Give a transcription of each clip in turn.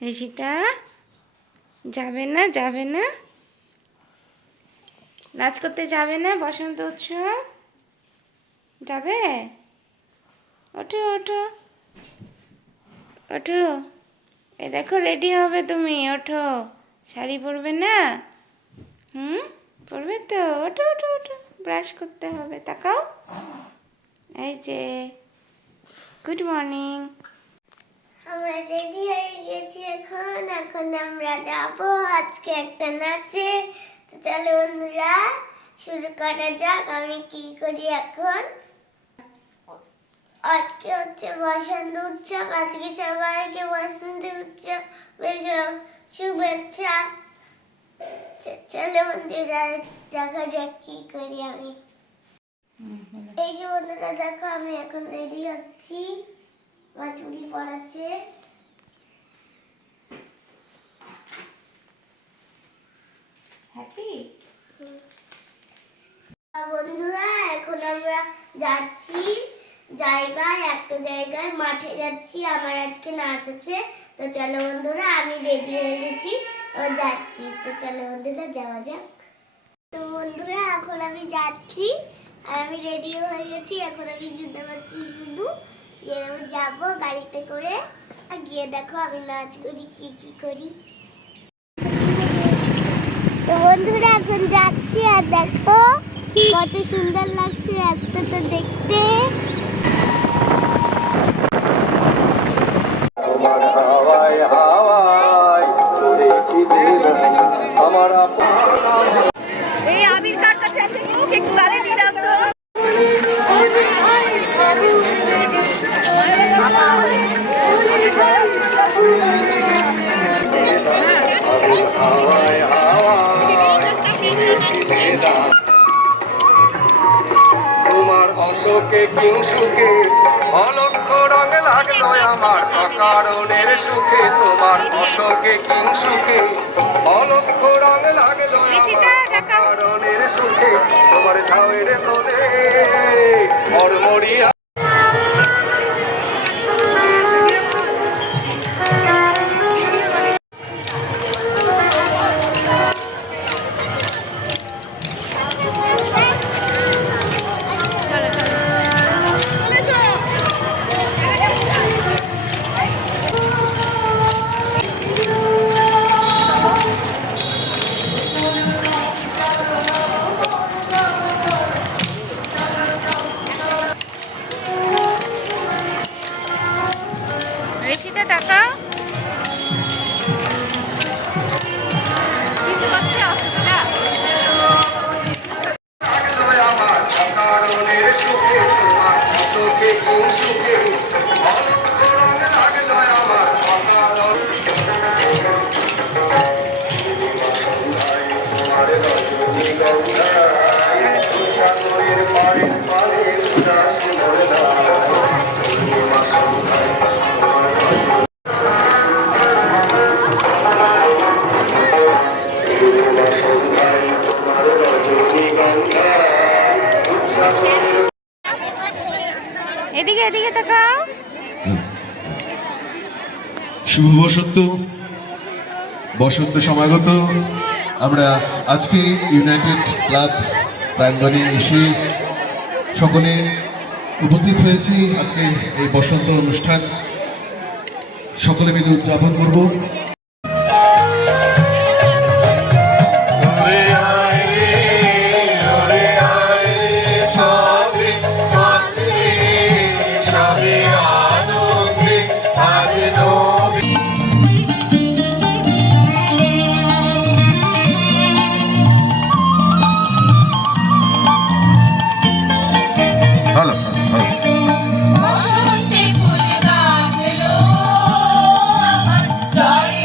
ঋষিতা যাবে না, যাবে না, নাচ করতে যাবে না বসন্ত উৎসব? যাবে? ওঠো ওঠো ওঠো, এ দেখো রেডি হবে তুমি, ওঠো। শাড়ি পরবে না? পরবে তো, ওঠো ওঠো ওঠো, ব্রাশ করতে হবে, তাকাও। এই যে গুড মর্নিং। আমরা রেডি হয়ে গেছি এখন এখন আমরা যাব আজকে একটা নাচে। তো চলো বন্ধুরা শুরু করা যাক। আমি কি করি এখন। আজকে হচ্ছে বসন্ত উৎসব। আজকে সবাইকে বসন্ত উৎসবের শুভেচ্ছা। চলো বন্ধুরা দেখা যাক কি করি আমি। এই যে বন্ধুরা দেখো আমি এখন রেডি হচ্ছি। চুড়ি পড়াচ্ছে। হ্যাপি বন্ধুরা এখন আমরা যাচ্ছি একটা জায়গায় মাঠে যাচ্ছি। আমার আজকে নাচ আছে। তো চলো বন্ধুরা আমি রেডি হয়ে গেছি, যাচ্ছি। তো চলো বন্ধুরা যাওয়া যাক। তো বন্ধুরা এখন আমি যাচ্ছি আর আমি রেডি হয়ে গেছি। এখন আমি যেতে পারছি শুধু আমি যাবো গাড়িতে করে আর গিয়ে দেখো আমি নাচ করি কি করি। তো বন্ধুরা এখন যাচ্ছি আর দেখো কত সুন্দর লাগছে একটা তো দেখতে। এই আবির কার কাছে আছে লোক একটু গালে দিয়ে দাও তো। তোমার অশোকে কিংসুকে অলক্ষ রঙ লাগলো আমার অকারণের সুখে। তোমার অশোকে কিংসুকে অলক্ষ রঙ লাগলো অকারণের সুখে। তোমার ঝাউয়ের তোলে মরমরিয়া ঋষিতা তাকাও। আমার অকারণের সুখে। তোমার অশোকে কিংসুকে অলক্ষ রঙ লাগলো আমার অকারণ। তোমার রজনী গঙ্গায় সাগরের পাড়ের পাড়ে উদাস মোরনা। এদিকে এদিকে তাকাও। শুভ বসন্ত, বসন্ত সমাগত। আমরা আজকে ইউনাইটেড ক্লাব প্রাঙ্গণে এসে সকলে উপস্থিত হয়েছি। আজকে এই বসন্ত অনুষ্ঠান সকলে মিলে উদযাপন করব। বসন্তে ফুল গাঁথলো আমার জয়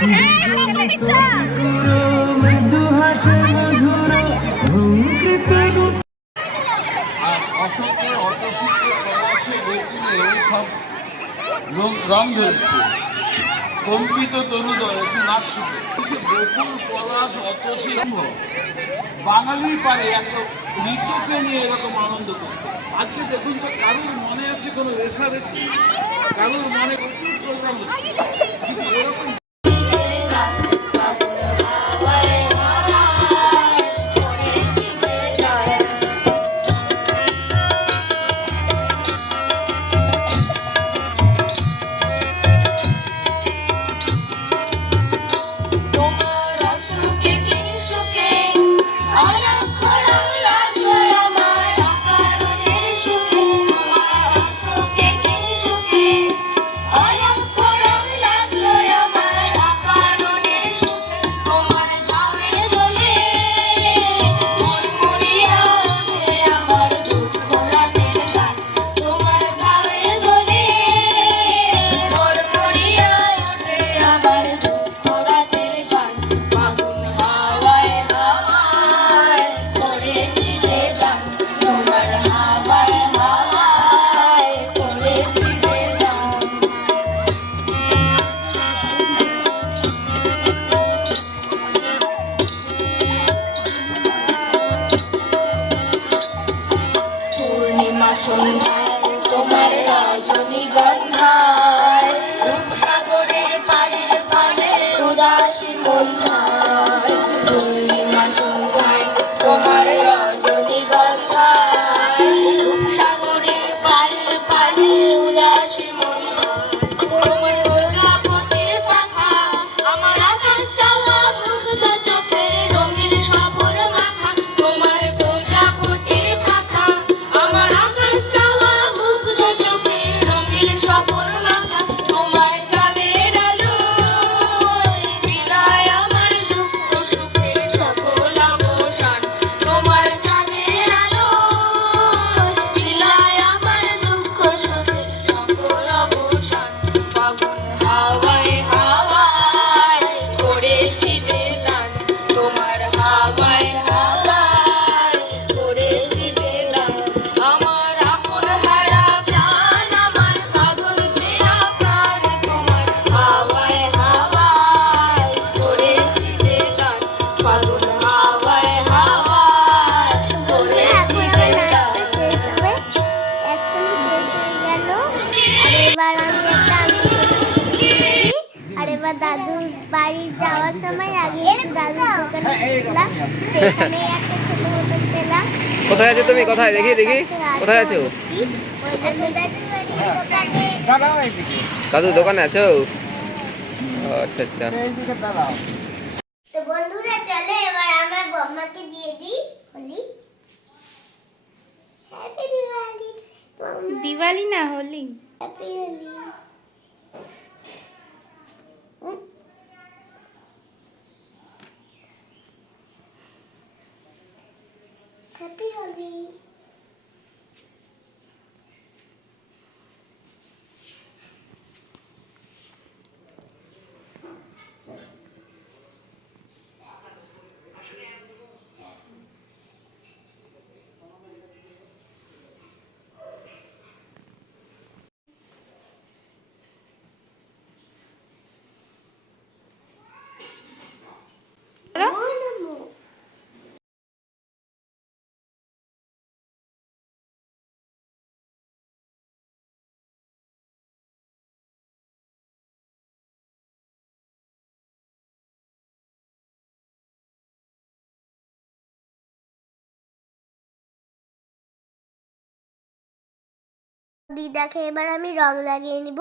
আর অশোকের অতসীকে পলাশে বেটিলে সব রং ধরেছে। কম্পিত তনুদয় একটু নাচ শুধু বকুল পলাশ অতসী বাঙালি পারে একটা ঋতুকে নিয়ে এরকম আনন্দ করতে। আজকে দেখুন তো কারোর মনে আছে কোনো রেশারেশি, কারোর মনে প্রচুর প্রোগ্রাম হচ্ছে, কিন্তু এরকম সন্ধ্যায় তোমার রজনীগন্ধায় রূপসাগরের পাড়ের পানে উদাসী বন্ধায় পূর্ণিমা সন্ধ্যায় তোমার রজনীগন্ধায় রূপসাগরের পাড়ের পানে উদাসী বন্ধায় তোমার প্রজাপতির পাখা আমার আকাশ চাওয়া মুগ্ধ চোখে রঙিন সবর মাখা তোমার প্রজাপতির পাখা আমার আকাশ চাওয়া মুগ্ধ চোখে রঙিন সবর মাখা তোমার চাঁদের আলো বিদায় আমার দুঃখ সুখের সকল অবসান তোমার চাঁদের আলো বিদায় আমার দুঃখ সুখের সকল অবসান ফাগুন হাওয়ায় হাওয়ায় করেছি যে গান তোমার হাওয়ায় হাওয়ায় করেছি যে গান আমার আপন হারা প্রাণ আমার পাগল ছেঁড়া প্রাণ তোমার হাওয়ায় হাওয়ায় করেছি যে গান ফাগুন হাওয়ায় হাওয়ায় করেছি যে গান শেষ হবে এখনই শেষ হয়ে গেল আর এবার আমি একটা আর এবার দাদুর বাড়ি যাওয়ার সময় আগে একটু দাদুর দোকানে গেলাম সেখানে একটা ছোট মতো পেলাম। কোথায় আছো তুমি? কোথায় দেখি দেখি কোথায় আছো? দাদু দোকানে আছো? ও, আচ্ছা আচ্ছা। তো বন্ধুরা চলো এবার আমার বম্মাকে দিয়ে দিই হোলি। হ্যাপি দিওয়ালি দিওয়ালি না হোলি। হ্যাপি হোলি। হ্যাপি হোলি। দিদাকে এবার আমি রং লাগিয়ে নিব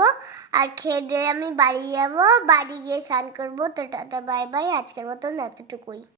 আর খেয়ে দিয়ে আমি বাড়ি যাব, বাড়ি গিয়ে স্নান করবো। তো টাটা বাই বাই, আজকের মতন এতটুকুই।